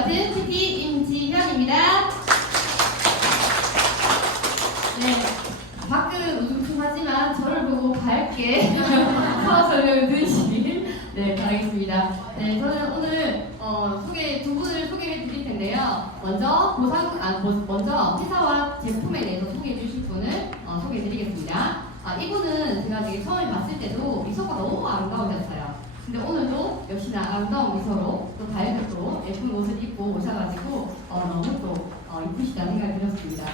맡은 TT 임지현입니다. 네, 밖은 우중충하지만 저를 보고 밝게 사업 설명을 들으시길 바라겠습니다. 네, 저는 오늘 두 분을 소개해 드릴 텐데요. 먼저 회사와 제품에 대해서 소개해 주실 분을 소개해 드리겠습니다. 이분은 제가 되게 처음에 봤을 때도 미소가 너무 아름다우셨어요. 근데 오늘도 역시나 아름다운 미소로 또 다이어트 또 예쁜 옷을 입고 오셔가지고 너무 또 이쁘시다는 생각이 들었습니다.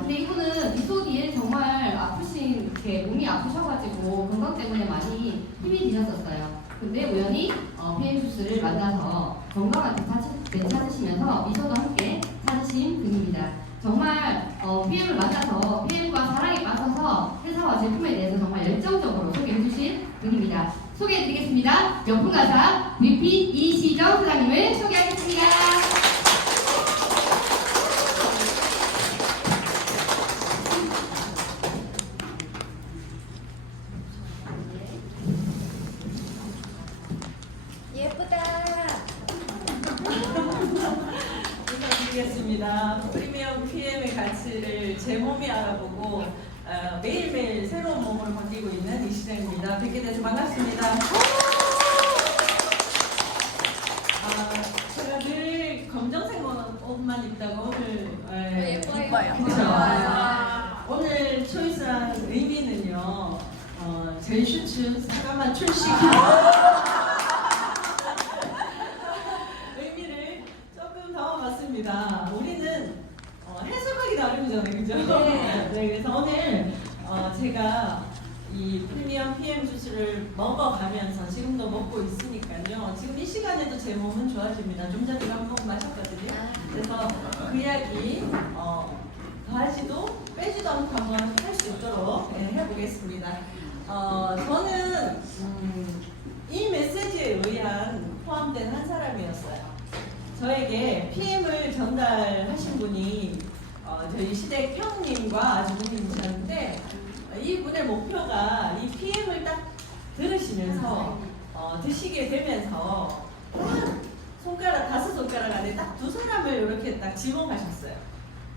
근데 이분은 미소 뒤에 정말 이렇게 몸이 아프셔가지고 건강 때문에 많이 힘이 드셨었어요. 근데 우연히 PM 주스를 만나서 건강을 되찾으시면서 미소도 함께 찾으신 분입니다. 정말 PM을 만나서 PM과 사랑에 빠져서 회사와 제품에 대해서 정말 열정적으로 소개해 주신 분입니다. 소개해드리겠습니다. 명품가사 VP 이시정 사장님을 소개하겠습니다. 예쁘다. 인사드리겠습니다. 프리미엄 PM의 가치를 제 몸이 알아보고 매일매일 새로운 몸으로 바뀌고 있는 이시정입니다. 뵙게 돼서 반갑습니다. 제가 늘 검정색 옷만 입다가 오늘 예뻐요. 그쵸? 오늘 초이스한 의미는요. 저희 슈츠 사과맛 출시 의미를 조금 담아봤습니다. 우리는 해석하기 나름이잖아요, 그죠? 네. 네, 그래서 오늘 제가 이 프리미엄 PM 주스를 먹어가면서 지금도 먹고 있으니까요. 지금 이 시간에도 제 몸은 좋아집니다. 좀 전에 한 번 마셨거든요. 그래서 그 이야기 더하지도 빼지도 않고 한번 할 수 있도록 해보겠습니다. 저는 이 메시지에 의한 포함된 한 사람이었어요. 저에게 PM을 전달하신 분이 저희 시댁 형님과 아주버님이셨는데 이분의 목표가 이 PM을 딱 들으시면서 드시게 되면서 다섯 손가락 안에 딱 두 사람을 이렇게 딱 지목하셨어요.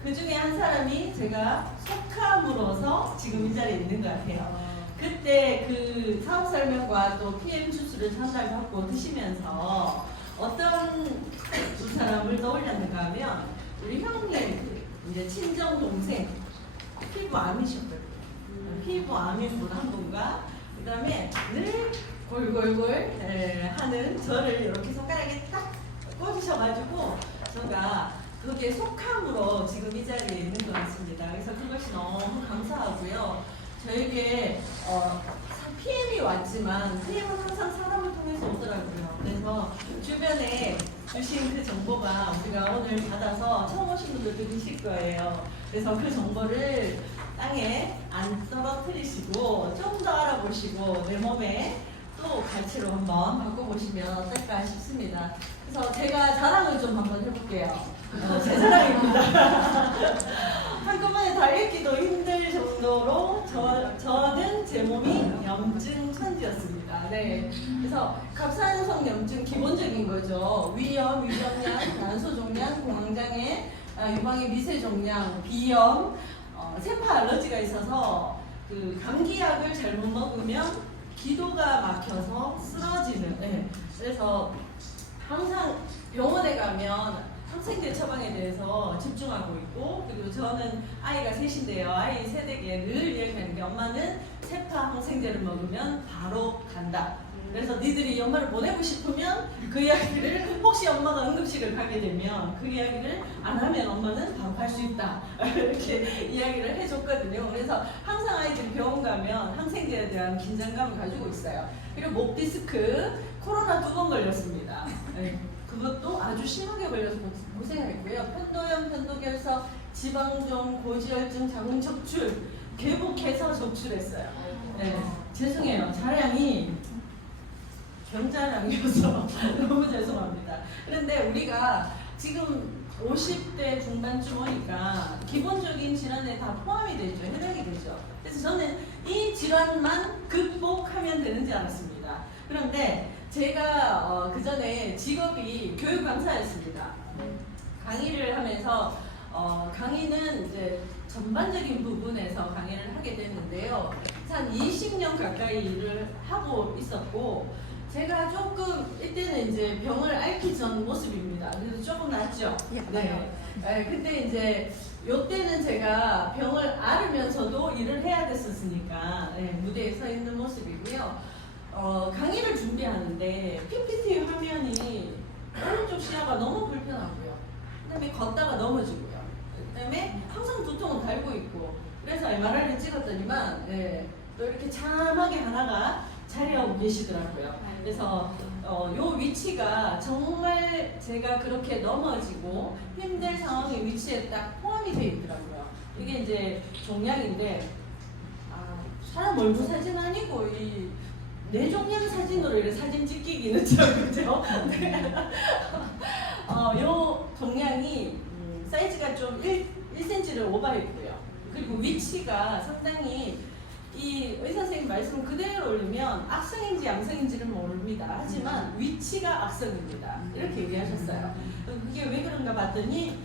그 중에 한 사람이 제가 속함으로서 지금 이 자리에 있는 것 같아요. 그때 그 사업 설명과 또 PM 주스를 전달받고 드시면서 어떤 두 사람을 떠올렸는가 하면 우리 형님 이제 친정 동생 피부암이셨거든요. 피부암인 분 한 분과 그다음에 늘 골골골 하는 저를 이렇게 손가락에 딱 꽂으셔가지고 제가 그게 속함으로 지금 이 자리에 있는 것 같습니다. 그래서 그것이 너무 감사하고요. 저에게 PM이 왔지만 PM은 항상 사람을 통해서 오더라고요. 그래서 주변에 주신 그 정보가 우리가 오늘 받아서 처음 오신 분들도 계실 거예요. 그래서 그 정보를 땅에 안 떨어뜨리시고 좀 더 알아보시고 내 몸에 또 가치로 한번 바꿔보시면 어떨까 싶습니다. 그래서 제가 자랑을 좀 한번 해볼게요. 제 자랑입니다. 한꺼번에 다 읽기도 힘들 정도로 저는 제 몸이 염증 천지였습니다. 네. 그래서 갑상선 염증 기본적인 거죠. 위염, 위궤양, 난소종양, 공황장애, 유방의 미세종양, 비염, 세포 알러지가 있어서 그 감기약을 잘못 먹으면 기도가 막혀서 쓰러지는. 네. 그래서 항상 병원에 가면 항생제 처방에 대해서 집중하고 있고, 그리고 저는 아이가 셋인데요. 아이 세대에 늘 이야기하는 게 엄마는 세파 항생제를 먹으면 바로 간다. 그래서 니들이 엄마를 보내고 싶으면 그 이야기를 혹시 엄마가 응급실을 가게 되면 그 이야기를 안 하면 엄마는 바로 갈 수 있다. 이렇게 이야기를 해줬거든요. 그래서 항상 아이들이 병원 가면 항생제에 대한 긴장감을 가지고 있어요. 그리고 목 디스크, 코로나 2번 걸렸습니다. 네. 그것도 아주 심하게 걸려서 고생했고요. 편도염, 편도결석, 지방종, 고지혈증, 자궁 적출, 개복해서 적출했어요. 네. 죄송해요. 자량이 병자량이어서 너무 죄송합니다. 그런데 우리가 지금 50대 중반쯤 오니까 기본적인 질환에 다 포함이 되죠. 해당이 되죠. 그래서 저는 이 질환만 극복하면 되는지 알았습니다. 그런데 제가 그 전에 직업이 교육 강사였습니다. 강의를 하면서 강의는 이제 전반적인 부분에서 강의를 하게 됐는데요. 한 20년 가까이 일을 하고 있었고, 제가 조금 이때는 이제 병을 앓기 전 모습입니다. 그래도 조금 낫죠. 네. 근데 이제 요때는 제가 병을 앓으면서도 일을 해야 됐었으니까 무대에 서 있는 모습이고요. 강의를 준비하는데 PPT 화면이 오른쪽 시야가 너무 불편하고요. 그다음에 걷다가 넘어지고요. 그다음에 항상 두통은 달고 있고. 그래서 MRI를 찍었더니만 또 이렇게 참하게 하나가 자리하고 계시더라고요. 그래서 요 위치가 정말 제가 그렇게 넘어지고 힘든 상황의 위치에 딱 포함이 되어 있더라고요. 이게 이제 종양인데 사람 얼굴 사진 아니고 이 뇌종양 사진으로 이렇게 사진 찍기기는 좀 그죠? 요 종양이 사이즈가 좀 1cm를 오버했고요. 그리고 위치가 상당히 이 의사 선생님 말씀 그대로 올리면 악성인지 양성인지는 모릅니다. 하지만 위치가 악성입니다. 이렇게 얘기하셨어요. 그게 왜 그런가 봤더니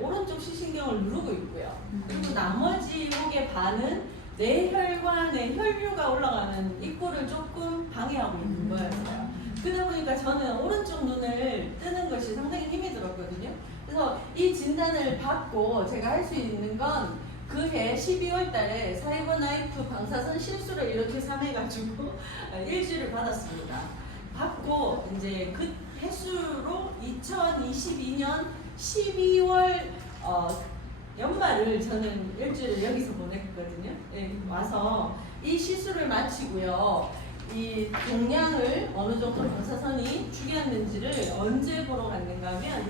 오른쪽 시신경을 누르고 있고요. 그리고 나머지 목의 반은 뇌혈관에 혈류가 올라가는 입구를 조금 방해하고 있는 거였어요. 그러다 보니까 저는 오른쪽 눈을 뜨는 것이 상당히 힘이 들었거든요. 그래서 이 진단을 받고 제가 할 수 있는 건 그해 12월 달에 사이버 나이프 방사선 실수를 이렇게 삼해가지고 일주를 받았습니다. 받고 이제 그 횟수로 2022년 12월 연말을 저는 일주를 여기서 보냈거든요. 와서 이 시술을 마치고요. 이 종양을 어느 정도 방사선이 죽였는지를 언제 보러 갔는가 하면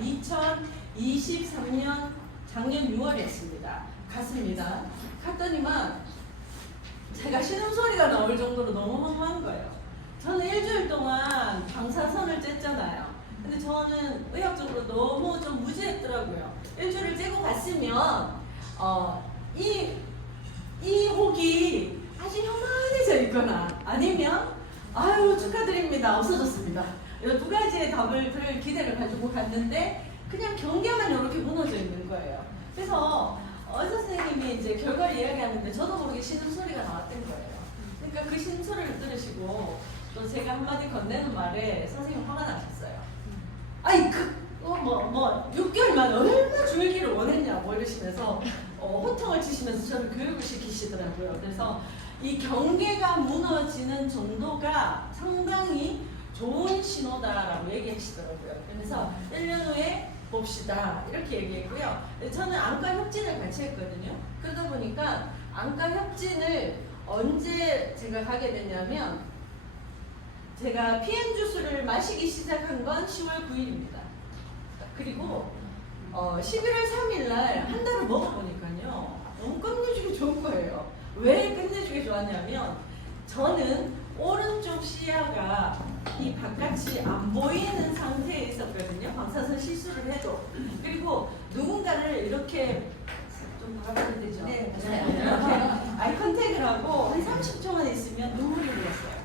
2023년 작년 6월이었습니다. 갔습니다. 갔더니만 제가 신음소리가 나올 정도로 너무 허무한 거예요. 저는 일주일 동안 방사선을 쬐잖아요. 근데 저는 의학적으로 너무 좀 무지했더라고요. 일주일을 쬐고 갔으면 이 혹이 아주 요만해져 있거나 아니면 아유 축하드립니다 없어졌습니다. 이런 두 가지의 답을 들을 기대를 가지고 갔는데 그냥 경계만 이렇게 무너져 있는 거예요. 그래서 의사 선생님이 이제 결과를 이야기하는데 저도 모르게 신음소리가 나왔던 거예요. 그러니까 그 신음소리를 들으시고 또 제가 한마디 건네는 말에 선생님 화가 나셨어요. 아이 6개월 만에 얼마나 줄기를 원했냐 뭐 이러시면서 호통을 치시면서 저를 교육을 시키시더라고요. 그래서 이 경계가 무너지는 정도가 상당히 좋은 신호다라고 얘기하시더라고요. 그래서 1년 후에 봅시다 이렇게 얘기했고요. 저는 안과 협진을 같이 했거든요. 그러다 보니까 안과 협진을 언제 제가 가게 됐냐면 제가 PM 주스를 마시기 시작한 건 10월 9일입니다. 그리고 11월 3일 날 한 달을 먹어보니까요 너무 끝내주기 좋은 거예요. 왜 끝내주기 좋았냐면 저는 오른쪽 시야가 이 바깥이 안 보이는 상태에 있었거든요. 방사선 실수를 해도. 그리고 누군가를 이렇게 좀 바라봐야 되죠? 네. 이렇게 아이 컨택을 하고 한 30초만 있으면 눈물이 흘렀어요.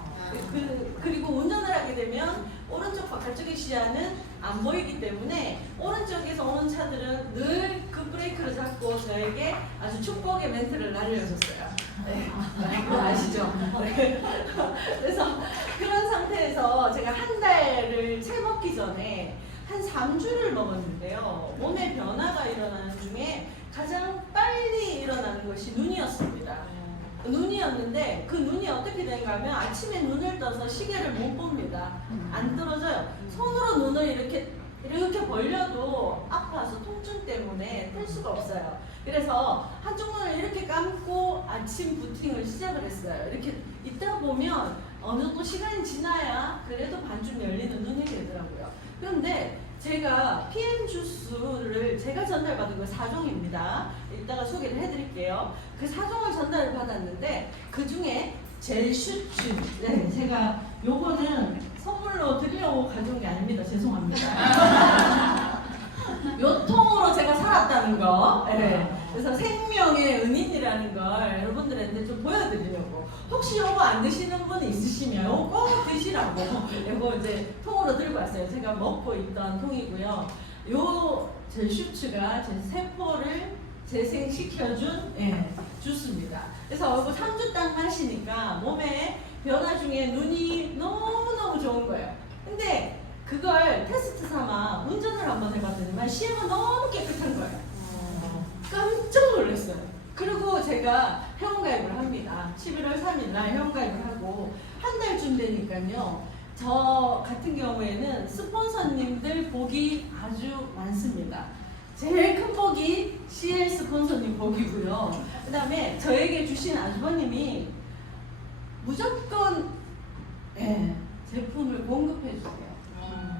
그리고 운전을 하게 되면 오른쪽 바깥쪽의 시야는 안 보이기 때문에 오른쪽에서 오는 차들은 늘 그 브레이크를 잡고 저에게 아주 축복의 멘트를 날려줬어요. 네, 그거 아시죠? 네. 그래서 그런 상태에서 제가 한 달을 채 먹기 전에 한 3주를 먹었는데요. 몸에 변화가 일어나는 중에 가장 빨리 일어나는 것이 눈이었습니다. 눈이었는데 그 눈이 어떻게 되는가 하면 아침에 눈을 떠서 시계를 못 봅니다. 안 떨어져요. 손으로 눈을 이렇게 벌려도 아파서 통증 때문에 뜰 수가 없어요. 그래서 한쪽 눈을 이렇게 감고 아침 부팅을 시작을 했어요. 이렇게 있다 보면 어느 정도 시간이 지나야 그래도 반쯤 열리는 눈이 되더라고요. 그런데 제가 PM 주스를 제가 전달받은 건 4종입니다. 이따가 소개를 해드릴게요. 그 4종을 전달을 받았는데 그 중에 젤슈츠, 네, 제가 요거는 선물로 드리려고 가져온 게 아닙니다. 죄송합니다. 요 통으로 제가 살았다는 거. 네. 그래서 생명의 은인이라는 걸 여러분들한테 좀 보여드리려고. 혹시 요거 안 드시는 분이 있으시면 요거 꼭 드시라고 요거 이제 통으로 들고 왔어요. 제가 먹고 있던 통이고요. 요 제 슈츠가 제 세포를 재생시켜준 주스입니다. 그래서 이거 3주 딱 마시니까 몸에 변화 중에 눈이 너무너무 좋은 거예요. 근데 그걸 테스트 삼아 운전을 한번 해봤더니만 시야가 너무 깨끗한 거예요. 깜짝 놀랐어요. 그리고 제가 회원가입을 합니다. 11월 3일 날 회원가입을 하고 한 달쯤 되니까요. 저 같은 경우에는 스폰서님들 복이 아주 많습니다. 제일 큰 복이 CL 스폰서님 복이고요. 그 다음에 저에게 주신 아주버님이 무조건 제품을 공급해 주세요.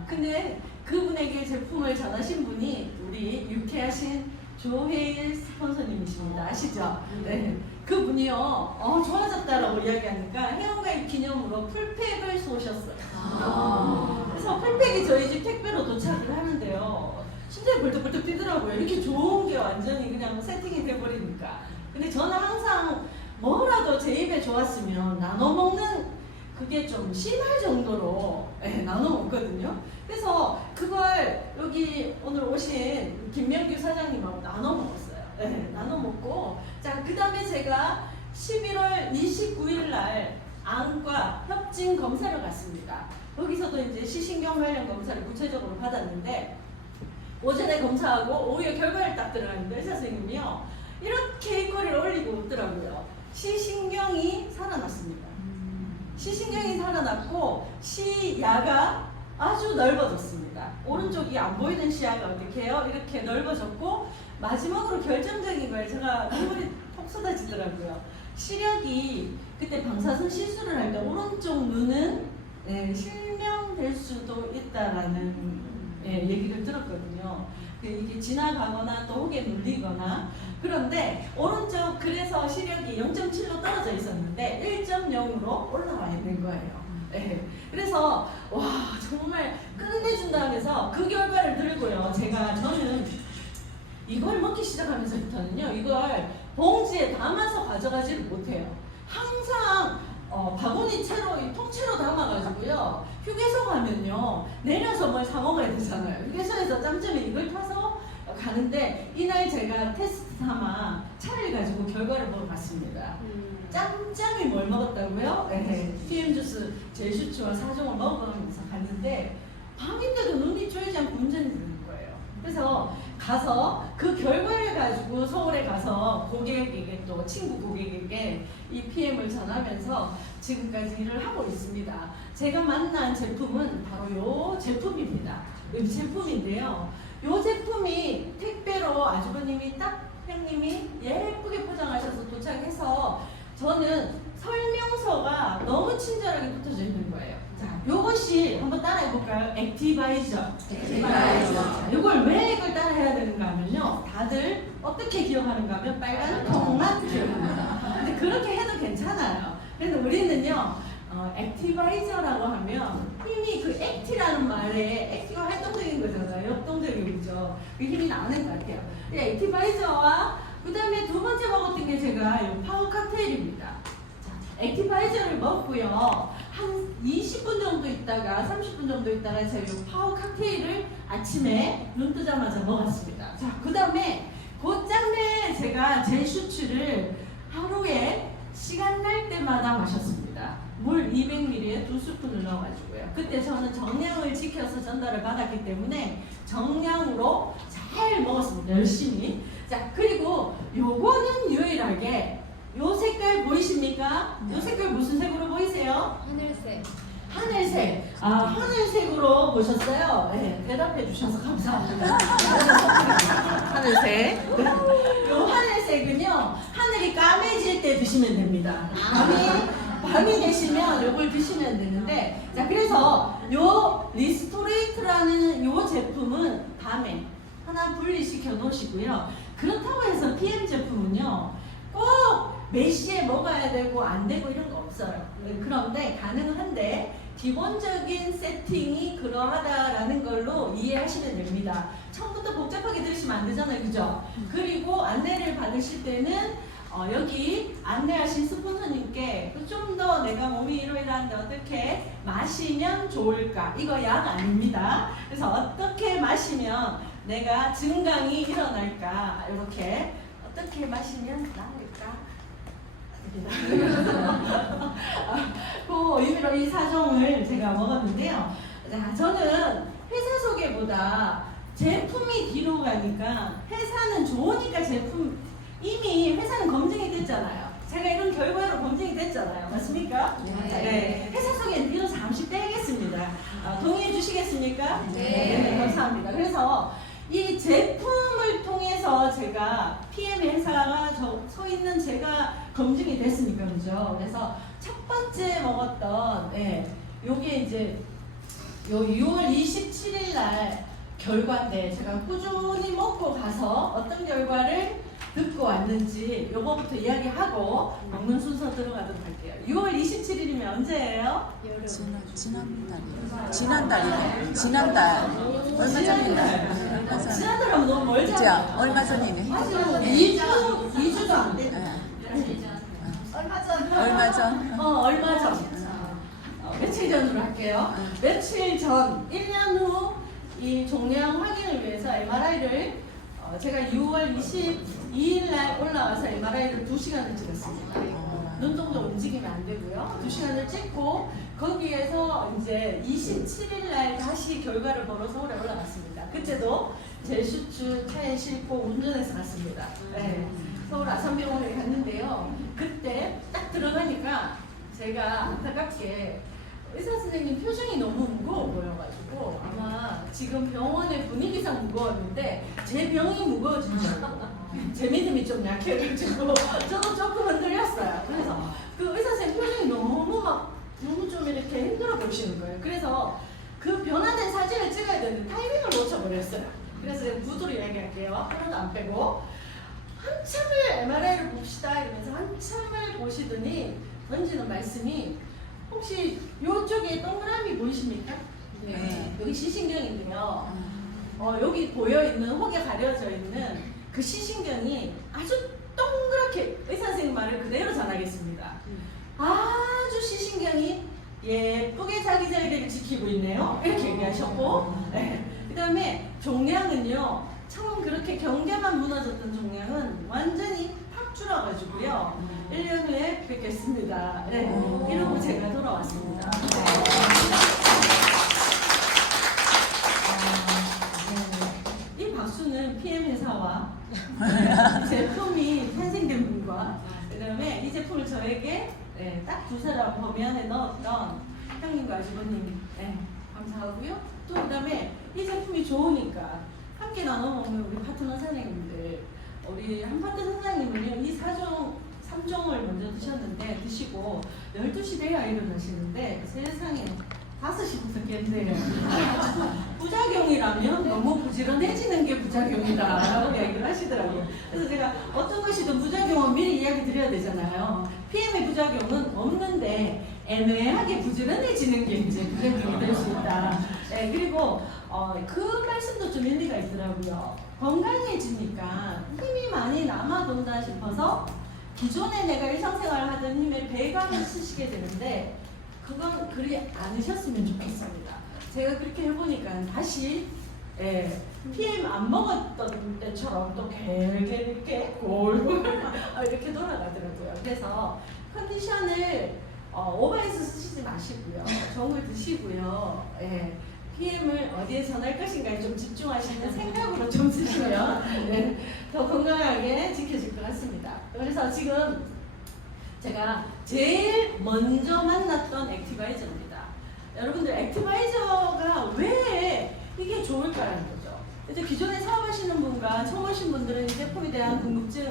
근데 그분에게 제품을 전하신 분이 우리 유쾌하신 조혜일 스폰서님이십니다. 아시죠? 네. 그분이요, 좋아졌다라고 이야기하니까 회원가입 기념으로 풀팩을 쏘셨어요. 그래서 풀팩이 저희 집 택배로 도착을 하는데요. 심장이 벌떡벌떡 뛰더라고요. 이렇게 좋은 게 완전히 그냥 세팅이 돼버리니까. 근데 저는 항상 뭐라도 제 입에 좋았으면 나눠 먹는 그게 좀 심할 정도로 나눠 먹거든요. 그래서 그걸 여기 오늘 오신 김명규 사장님하고 나눠 먹었어요. 나눠 먹고, 자, 그 다음에 제가 11월 29일 날 안과 협진 검사를 갔습니다. 거기서도 이제 시신경 관련 검사를 구체적으로 받았는데, 오전에 검사하고 오후에 결과를 딱 들어갔는데 의사 선생님이요, 이렇게 입꼬리를 올리고 웃더라고요. 시신경이 살아났습니다. 시신경이 살아났고 시야가 아주 넓어졌습니다. 오른쪽이 안 보이는 시야가 어떻게 해요? 이렇게 넓어졌고, 마지막으로 결정적인 거예요. 제가 눈물이 톡 쏟아지더라고요. 시력이 그때 방사선 시술을 할 때 오른쪽 눈은 실명될 수도 있다라는 얘기를 들었거든요. 이게 지나가거나 또 혹에 눌리거나. 그런데 오른쪽 그래서 시력이 0.7로 떨어져 있었는데 1.0으로 올라와야 된 거예요. 그래서 와, 정말 끝내준다 하면서 그 결과를 들고요. 저는 이걸 먹기 시작하면서부터는요, 이걸 봉지에 담아서 가져가지를 못해요. 항상 바구니 채로, 통째로 담아가지고요. 휴게소 가면요, 내려서 뭘 사 먹어야 되잖아요. 휴게소에서 짬짬이 이걸 타서 가는데, 이날 제가 테스트 삼아 차를 가지고 결과를 보러 갔습니다. 짬짬이 뭘 먹었다고요? PM 주스 젤슈츠와 4종을 먹으면서 갔는데, 밤인데도 눈이 쪼이지 않고 운전이 되는 거예요. 그래서 가서 그 결과를 가지고 서울에 가서 고객에게, 또 친구 고객에게 이 PM을 전하면서 지금까지 일을 하고 있습니다. 제가 만난 제품은 바로 이 제품입니다. 이 제품인데요. 이 제품이 택배로 아주버님이 딱 형님이 예쁘게 포장하셔서 도착해서 저는 설명서가 너무 친절하게 붙어져 있는 거예요. 자, 요것이 한번 따라해 볼까요? 액티바이저. 이걸 왜 이걸 따라해야 되는가 하면요, 다들 어떻게 기억하는가 하면 빨간 통만 기억합니다. 근데 그렇게 해도 괜찮아요. 그래서 우리는요, 액티바이저라고 하면 힘이 그 액티라는 말에, 액티가 활동적인 거잖아요. 역동적이죠. 그 힘이 나는 것 같아요. 액티바이저와 그 다음에 두 번째 먹었던 게 제가 이 파워 칵테일입니다. 자, 액티바이저를 먹고요, 한 20분 정도 있다가 30분 정도 있다가 제가 이 파워 칵테일을 아침에 눈 뜨자마자 먹었습니다. 자, 그 다음에 곧장에 제가 제 슈츠를 하루에 시간 날 때마다 마셨습니다. 물 200ml에 2스푼을 넣어가지고요. 그때 저는 정량을 지켜서 전달을 받았기 때문에 정량으로 잘 먹었습니다. 열심히. 자, 그리고 요거는 유일하게 요 색깔 보이십니까? 요 색깔 무슨 색으로 보이세요? 하늘색. 하늘색. 하늘색으로 보셨어요? 네, 대답해 주셔서 감사합니다. 하늘색. 요 하늘색은요, 하늘이 까매질 때 드시면 됩니다. 밤이 되시면 요걸 드시면 되는데, 자, 그래서 요 리스토레이트라는 요 제품은 밤에 하나 분리시켜 놓으시고요. 그렇다고 해서 PM 제품은요, 꼭 몇 시에 먹어야 되고 안 되고 이런 거 없어요. 그런데 가능한데 기본적인 세팅이 그러하다라는 걸로 이해하시면 됩니다. 처음부터 복잡하게 들으시면 안 되잖아요, 그죠? 그리고 안내를 받으실 때는 여기 안내하신 스폰서님께 좀 더 내가 몸이 이러이러한데 어떻게 마시면 좋을까? 이거 약 아닙니다. 그래서 어떻게 마시면 내가 증강이 일어날까? 이렇게 어떻게 마시면 나을까? 그 의미로 이 사종을 제가 먹었는데요. 자, 저는 회사 소개보다 제품이 뒤로 가니까 회사는 좋으니까 제품 이미 회사는 검증이 됐잖아요. 제가 이런 결과로 검증이 됐잖아요. 맞습니까? 네. 회사 소개는 뒤로 잠시 빼겠습니다. 동의해 주시겠습니까? 네. 감사합니다. 그래서 이 제품을 통해서 제가 PM 회사가 서 있는 제가 검증이 됐으니까 그죠? 그래서 첫 번째 먹었던 요게 이제 요 6월 27일 날 결과인데 제가 꾸준히 먹고 가서 어떤 결과를 듣고 왔는지 요거부터 이야기하고 먹는 순서 들어가도록 할게요. 6월 27일이면 언제예요? 지난달이네. 지난달. 얼마 전이네. 얼마 전. 지난달 하면 너무 그죠? 멀잖아요. 얼마 전이네. 아직 2주도 안 됐. 얼마 전. 얼마 전. 얼마 전. 며칠 전으로 할게요. 며칠 전, 1년 후 이 종양 확인을 위해서 MRI를 제가 6월 22일 날 올라와서 MRI를 2시간을 찍었습니다. 눈동자 움직이면 안 되고요. 2시간을 찍고 거기에서 이제 27일 날 다시 결과를 보러 서울에 올라갔습니다. 그때도 제 슈츠 차에 싣고 운전해서 갔습니다. 네. 서울 아산병원에 갔는데요. 그때 딱 들어가니까 제가 안타깝게 의사 선생님 표정이 너무 무거워 보여가지고 아마 지금 병원의 분위기상 무거웠는데 제 병이 무거워진 줄 알고 제 믿음이 좀 약해가지고 저도 조금 흔들렸어요. 그래서 그 의사 선생님 표정이 너무 좀 이렇게 힘들어 보시는 거예요. 그래서 그 변화된 사진을 찍어야 되는데 타이밍을 놓쳐버렸어요. 그래서 제가 구두로 이야기할게요. 하나도 안 빼고 한참을 MRI를 봅시다 이러면서 한참을 보시더니 던지는 말씀이 혹시 이쪽에 동그라미 보이십니까? 네. 여기 시신경인데요. 여기 보여있는 혹에 가려져 있는 그 시신경이 아주 동그랗게 의사 선생님 말을 그대로 전하겠습니다. 아주 시신경이 예쁘게 자기 자리를 지키고 있네요. 이렇게 얘기하셨고 그 다음에 종양은요. 처음 그렇게 경계만 무너졌던 종양은 완전히 팍 줄어가지고요. 1년 후에 뵙겠습니다. 네, 이러고 제가 돌아왔습니다. 이 박수는 PM 회사와 제품이 탄생된 분과 그 다음에 이 제품을 저에게 딱 두 사람 범위안에 넣었던 형님과 아주버님 감사하고요. 또 그 다음에 이 제품이 좋으니까 함께 나눠 먹는 우리 파트너 사장님들, 우리 한 파트 사장님은요 이 3종을 먼저 드셨는데 드시고 12시 돼야 일어나시는데 세상에 5시부터 깼는데 부작용이라면 너무 부지런해지는 게 부작용이다 라고 얘기를 하시더라고요. 그래서 제가 어떤 것이든 부작용은 미리 이야기 드려야 되잖아요. PM의 부작용은 없는데 애매하게 부지런해지는 게 이제 부작용이 될 수 있다. 네, 그리고 그 말씀도 좀 일리가 있더라고요. 건강해지니까 힘이 많이 남아돈다 싶어서 기존에 내가 일상생활 하던 힘에 배감을 쓰시게 되는데 그건 그리 않으셨으면 좋겠습니다. 제가 그렇게 해보니까 다시 PM 안 먹었던 때처럼 또 길게 이렇게 골골 이렇게 돌아가더라고요. 그래서 컨디션을 오버해서 쓰시지 마시고요. 좋은 걸 드시고요. PM을 어디에 전할 것인가에 좀 집중하시는 생각으로 좀 쓰시면 더 건강하게 지켜질 것 같습니다. 그래서 지금 제가 제일 먼저 만났던 액티바이저입니다. 여러분들 액티바이저가 왜 이게 좋을까라는 거죠. 이제 기존에 사업하시는 분과 처음 오신 분들은 이 제품에 대한 궁금증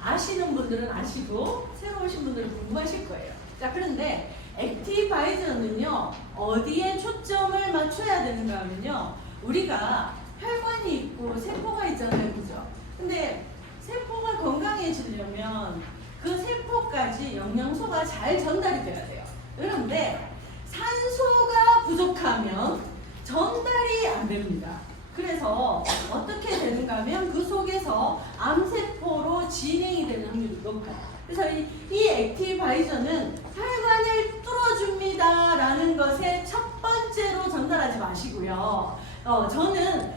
아시는 분들은 아시고 새로 오신 분들은 궁금하실 거예요. 자, 그런데 액티바이저는요 어디에 초점을 맞춰야 되는가 하면요 우리가 혈관이 있고 세포가 있잖아요, 그죠? 근데 세포가 건강해지려면 그 세포까지 영양소가 잘 전달이 돼야 돼요. 그런데 산소가 부족하면 전달이 안 됩니다. 그래서 어떻게 되는가 하면 그 속에서 암세포로 진행이 되는 확률이 높아요. 그래서 이 액티바이저는 혈관을 뚫어줍니다 라는 것에 첫 번째로 전달하지 마시고요. 저는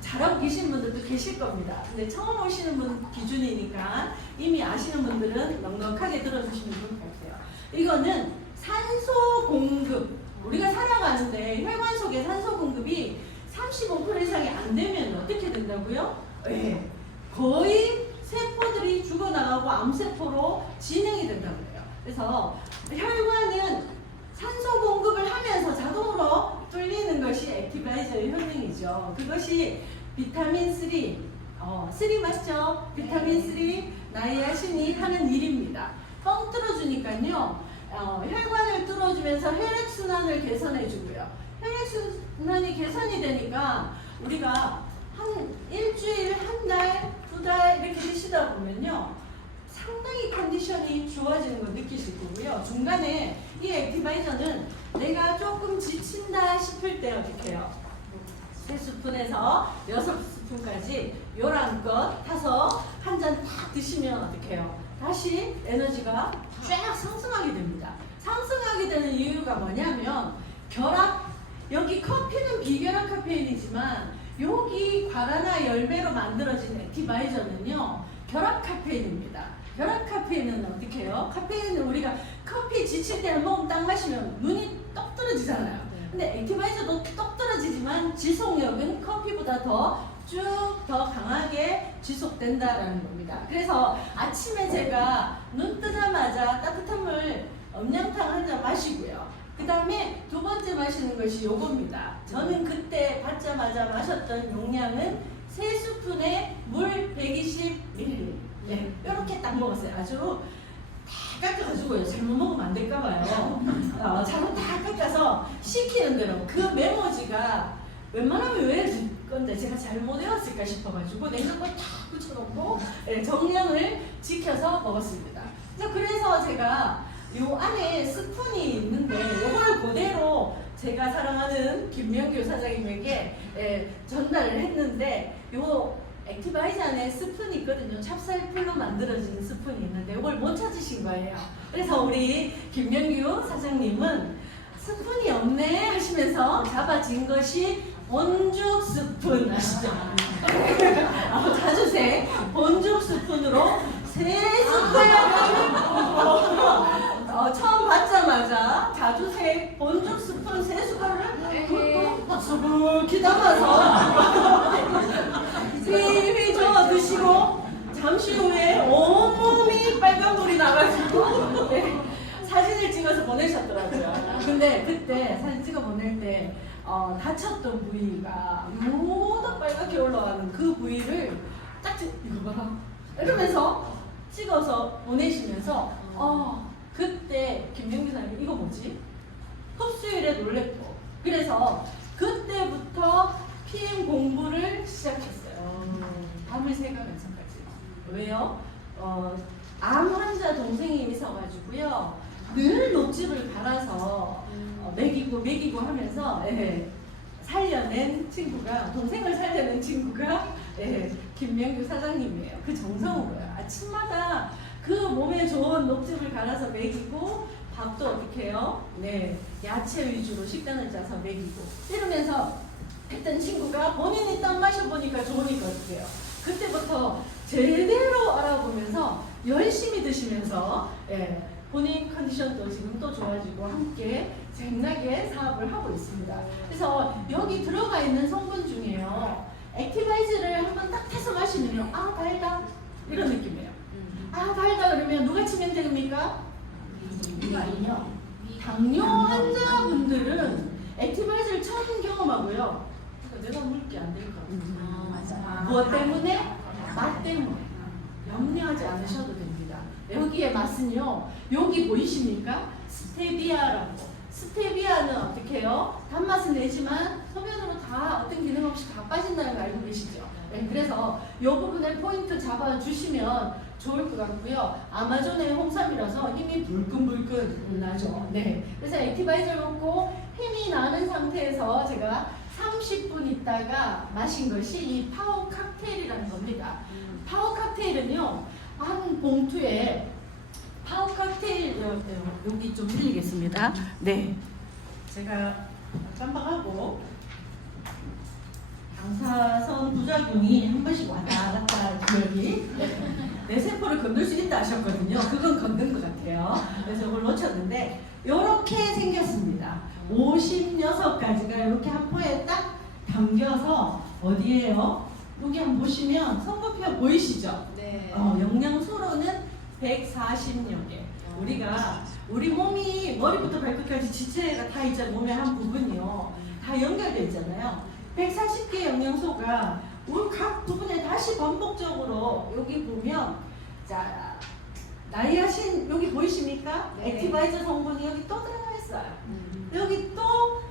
잘하고 계신 분들도 계실 겁니다. 근데 처음 오시는 분 기준이니까 이미 아시는 분들은 넉넉하게 들어주시면 좋을 것 같아요. 이거는 산소 공급, 우리가 살아가는데 혈관 속에 산소 공급이 35% 이상이 안 되면 어떻게 된다고요? 네, 거의 세포들이 죽어나가고 암세포로 진행이 된다고 해요. 그래서 혈관은 산소 공급을 하면서 자동으로 뚫리는 것이 액티바이저의 효능이죠. 그것이 비타민 3, 3 맞죠? 비타민 3, 나이아신이 하는 일입니다. 뻥 뚫어주니까요. 혈관을 뚫어주면서 혈액순환을 개선해주고요. 혈액순환이 개선이 되니까 우리가 한 일주일, 한 달, 두 달 이렇게 드시다 보면요. 상당히 컨디션이 좋아지는 걸 느끼실 거고요. 중간에 이 액티바이저는 내가 조금 지친다 싶을 때 어떻게 해요? 3스푼에서 6스푼까지 요란껏 타서 한 잔 딱 드시면 어떻게 해요? 다시 에너지가 쫙 상승하게 됩니다. 상승하게 되는 이유가 뭐냐면 결합, 여기 커피는 비결합 카페인이지만 여기 과라나 열매로 만들어진 액티바이저는요 결합 카페인입니다. 결합 카페인은 어떻게 해요? 카페인은 우리가 커피 지칠 때 한 모금 딱 마시면 눈이 떡 떨어지잖아요. 근데 액티바이저도 떡 떨어지지만 지속력은 커피보다 쭉 더 강하게 지속된다라는 겁니다. 그래서 아침에 제가 눈 뜨자마자 따뜻한 물 엄량탕 한 잔 마시고요. 그 다음에 두 번째 마시는 것이 요겁니다. 저는 그때 받자마자 마셨던 용량은 3스푼에 물 120ml. 네, 이렇게 딱 먹었어요. 아주 다 깎아가지고요. 잘못 먹으면 안 될까봐요. 잘못 다 깎아서 시키는 대로 그 메모지가 웬만하면 외워질 건데 제가 잘못 외웠을까 싶어가지고 냉장고에 다 붙여놓고 정량을 지켜서 먹었습니다. 그래서 제가 요 안에 스푼이 있는데 이걸 그대로 제가 사랑하는 김명규 사장님에게 전달을 했는데 요 액티바이저 안에 스푼이 있거든요. 찹쌀풀로 만들어진 스푼이 있는데 이걸 못 찾으신 거예요. 그래서 우리 김명규 사장님은 스푼이 없네 하시면서 잡아진 것이 본죽 스푼 아시죠? 자주색 본죽 스푼으로 3스푼 처음 받자마자 자주색 본죽 스푼 3숟갈을 수북히 담아서 휘휘 저어 드시고 잠시 후에 온몸이 빨간불이 나가지고 사진을 찍어서 보내셨더라고요. 근데 그때 사진 찍어 보낼 때 다쳤던 부위가 모두 빨갛게 올라가는 그 부위를 딱 이거 봐 이러면서 찍어서 보내시면서 그때 김명규 사장님 이거 뭐지? 흡수율에 놀랬고 그래서 그때부터 PM 공부를 시작했어요. 밤을 새가면서까지. 왜요? 암 환자 동생이 있어가지고요. 늘 녹즙을 갈아서 먹이고 하면서 살려낸 친구가 동생을 살려낸 친구가 김명규 사장님이에요. 그 정성으로요. 아침마다 그 몸에 좋은 녹즙을 갈아서 먹이고 밥도 어떻게 해요? 야채 위주로 식단을 짜서 먹이고 이러면서 했던 친구가 본인이 딱 마셔보니까 좋으니까 어떻게 해요? 그때부터 제대로 알아보면서 열심히 드시면서 본인 컨디션도 지금 또 좋아지고 함께 쟁나게 사업을 하고 있습니다. 그래서 여기 들어가 있는 성분 중에요. 액티바이저를 한번 딱 타서 마시면요. 달다 이런 느낌이에요. 달다 그러면 누가 치명적입니까? 아니요. 당뇨 환자분들은 액티바이저를 처음 경험하고요. 내가 물게 안 될 것 같아요. 무엇 때문에? 맛 때문에. 염려하지 않으셔도 됩니다. 여기에 맛은요. 여기 보이십니까? 스테비아라고. 스테비아는 어떻게 해요? 단맛은 내지만 소변으로 다 어떤 기능 없이 다 빠진다는 거 알고 계시죠? 그래서 이 부분에 포인트 잡아주시면 좋을 것 같고요. 아마존의 홍삼이라서 힘이 불끈불끈 나죠. 그래서 액티바이저를 먹고 힘이 나는 상태에서 제가 30분 있다가 마신 것이 이 파워 칵테일이라는 겁니다. 파워 칵테일은요, 한 봉투에 파워 칵테일 여기 좀 흘리겠습니다. 네, 제가 깜빡하고 방사선 부작용이 한 번씩 왔다 갔다 기억이 내 세포를 건들 수 있다 하셨거든요. 그건 건든 것 같아요. 그래서 이걸 놓쳤는데 이렇게 생겼습니다. 56가지가 이렇게 한 포에 딱 담겨서 어디에요? 여기 한번 보시면 선거표 보이시죠? 네. 영양소로는 140여 개. 우리가 우리 몸이 머리부터 발끝까지 지체가 다 있잖아요. 몸의 한 부분이요. 다 연결되어 있잖아요. 140개 영양소가 우리 각 부분에 다시 반복적으로 여기 보면 자 나이아신 여기 보이십니까? 네. 액티바이저 성분이 여기 또 들어가 있어요. 여기 또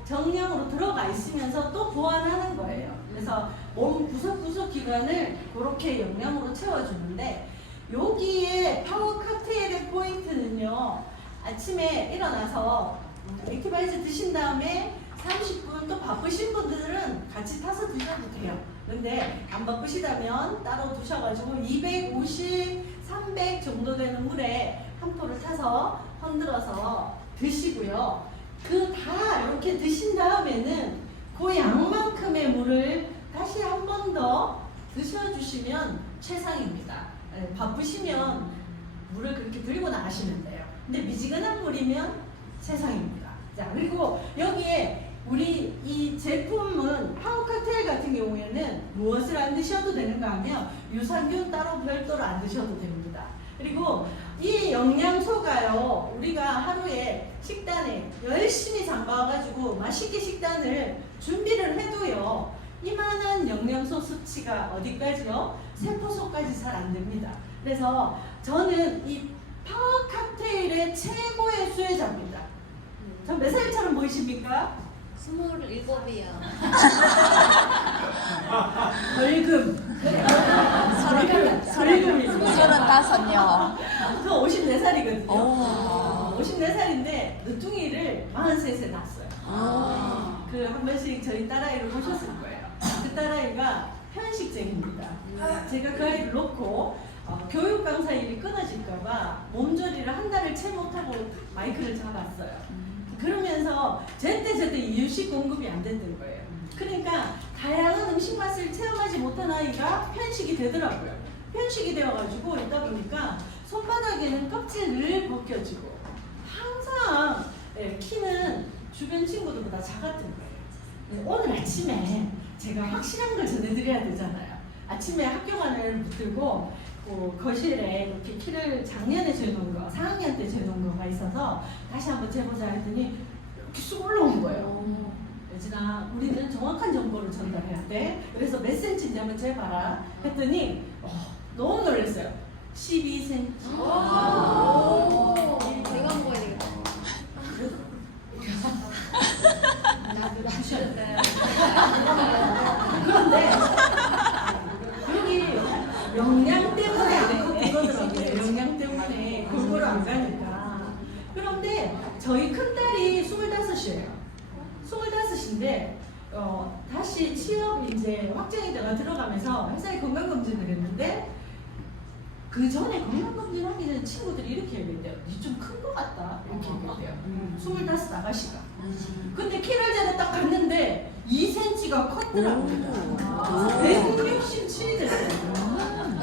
정량으로 들어가 있으면서 또 보완하는 거예요. 그래서 몸 구석구석 기관을 그렇게 영양으로 채워주는데 여기에 파워 칵테일의 포인트는요. 아침에 일어나서 액티바이저 드신 다음에 30분 또 바쁘신 분들은 같이 타서 드셔도 돼요. 근데 안 바쁘시다면 따로 두셔가지고 250, 300 정도 되는 물에 한 포를 타서 흔들어서 드시고요. 그 다 이렇게 드신 다음에는 그 양만큼의 물을 다시 한 번 더 드셔주시면 최상입니다. 네, 바쁘시면 물을 그렇게 들고 나가시면 돼요. 근데 미지근한 물이면 최상입니다. 자, 그리고 여기에 우리 이 제품은 파워 칵테일 같은 경우에는 무엇을 안 드셔도 되는가 하면 유산균 따로 별도로 안 드셔도 됩니다. 그리고 이 영양소가요, 우리가 하루에 식단에 열심히 장봐가지고 맛있게 식단을 준비를 해도요, 이만한 영양소 수치가 어디까지요? 세포속까지 잘 안 됩니다. 그래서 저는 이 파워 칵테일의 최고의 수혜자입니다. 전 몇 살처럼 보이십니까? 27이요. 벌금. 벌금입니다. 35요. 저 54살이거든요. 오. 54살인데 늦둥이를 43세 낳았어요. 그 한 번씩 저희 딸아이를 보셨을 거예요. 그 딸아이가 편식쟁입니다. 제가 그 아이를 놓고 교육 강사 일이 끊어질까봐 몸조리를 한 달을 채 못하고 마이크를 잡았어요. 그러면서 제때 이유식 공급이 안 됐던 거예요. 그러니까 다양한 음식 맛을 체험하지 못한 아이가 편식이 되더라고요. 편식이 되어가지고 있다 보니까 손바닥에는 껍질을 벗겨지고 항상 키는 주변 친구들보다 작았던 거예요. 오늘 아침에 제가 확실한 걸 전해드려야 되잖아요. 아침에 학교 가는 애를 붙들고 거실에 이렇게 키를 작년에 재놓은 거, 4학년 때 재놓은 거가 있어서 다시 한번 재보자 했더니 이렇게 쑥 올라온 거예요. 예진아, 우리는 정확한 정보를 전달해야 돼. 그래서 몇 센치인지 한번 재봐라 했더니 너무 놀랐어요. 12cm. 제가 먹어야 되겠다. 나도 그런데 여기 영양 때문에 안 그거더라고요. 영양 때문에 골고루 안 가니까. 그런데 저희 큰딸이 25이에요. 25인데 다시 취업 이제 확정이자가 들어가면서 회사에 건강검진을 했는데 그 전에 건강검진 하기 전에 친구들이 이렇게 얘기했대요. 니 좀 큰 거 같다. 이렇게 얘기했대요. 25 아가씨가. 근데 키를 재러 딱 갔는데 2cm가 컸더라고요. 167이 됐어요.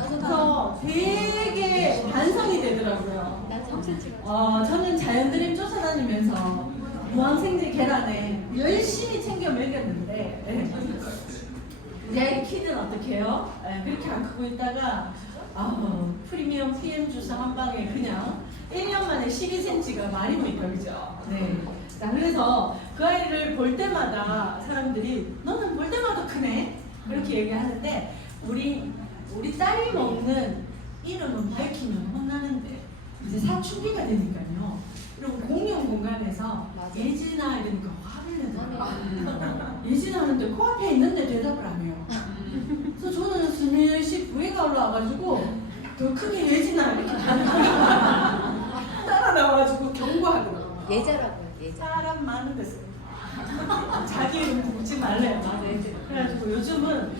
그래서 되게 반성이 되더라고요. 난 3cm가. 저는 자연드림 쫓아다니면서 무항생제 계란에 열심히 챙겨 먹였는데 우리 아이 키는 어떻게 해요? 그렇게 안 크고 있다가 프리미엄 PM 주스 한 방에 그냥 1년 만에 12cm가 많이 보니까 그죠? 네. 자, 그래서 그 아이를 볼 때마다 사람들이 너는 볼 때마다 크네? 이렇게 얘기하는데 우리 딸이 먹는 이름은 밝히면 혼나는데 이제 사춘기가 되니까요. 그리고 공용 공간에서 맞아. 예진아 이러니까 화를 내더라고요. 예진아 하는데 코앞에 있는데 대답을 안 해요. 그래서 저는 스며시 부위가 올라와가지고 더 크게 예진아 이렇게 따라 나와가지고 경고하더라고요. 예자라고요, 예자. 사람 많은 데서 자기 이름 부르고 먹지 말래요. 그래가지고 요즘은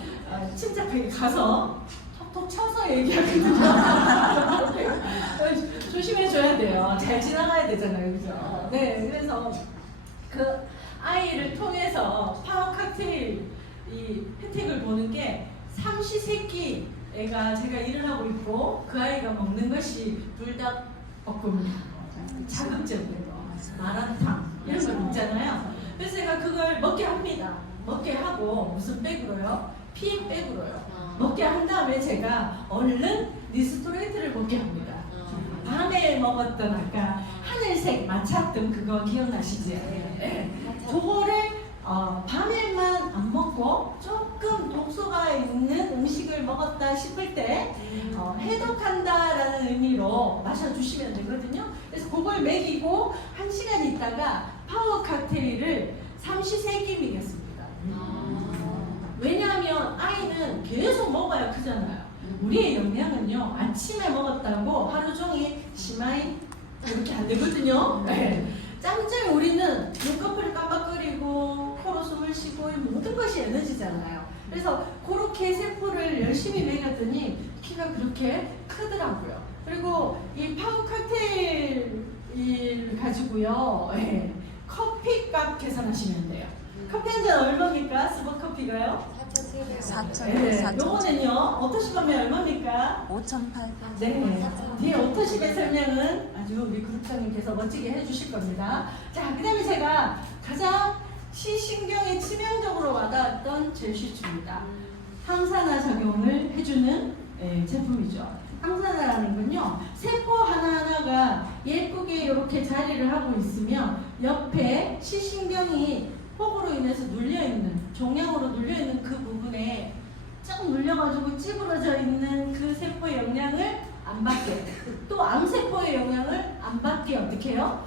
침착하게 가서 톡톡 쳐서 얘기하거든요. 조심해줘야 돼요. 잘 지나가야 되잖아요, 그죠? 네, 그래서 그 아이를 통해서 파워 칵테일 이 혜택을 보는 게 삼시세끼 애가 제가 일을 하고 있고 그 아이가 먹는 것이 불닭볶음 자극적인 거, 마라탕 이런 거 있잖아요. 그래서 제가 그걸 먹게 합니다. 먹게 하고 무슨 백으로요? 피백으로요. 먹게 한 다음에 제가 얼른 리스토레이트를 먹게 합니다. 밤에 먹었던 아까 하늘색 마차등 그거 기억나시죠? 네. 그거를 밤에만 안 먹고 조금 독소가 있는 음식을 먹었다 싶을 때 해독한다라는 의미로 마셔주시면 되거든요. 그래서 그걸 먹이고 1시간 있다가 파워 칵테일을 삼시세끼 먹였습니다. 왜냐하면 아이는 계속 먹어야 크잖아요. 우리의 영양은요 아침에 먹었다고 하루 종일 시마이 이렇게 안 되거든요. 네. 짬짬이 우리는 눈꺼풀이 깜빡거리고 코로 숨을 쉬고 모든 것이 에너지잖아요. 그래서 그렇게 세포를 열심히 먹였더니 키가 그렇게 크더라고요. 그리고 이 파워 칵테일 가지고요 커피값 계산하시면 돼요. 커피 한 잔 얼마입니까? 스벅커피가요? 4,000원. 네, 요거는요 어떠시면 얼마입니까? 5,800원. 네, 뒤에 오토십의 설명은 아주 우리 그룹장님께서 멋지게 해주실 겁니다. 자, 그 다음에 제가 가장 시신경에 치명적으로 와닿았던 젤슈츠입니다. 항산화 작용을 해주는 제품이죠. 항산화라는 건요, 세포 하나하나가 예쁘게 이렇게 자리를 하고 있으면 옆에 시신경이 폭으로 인해서 눌려있는, 종양으로 눌려있는 그 부분에 쫙 눌려가지고 찌그러져 있는 그 세포의 영향을 안 받게, 또 암세포의 영향을 안 받게 어떻게 해요?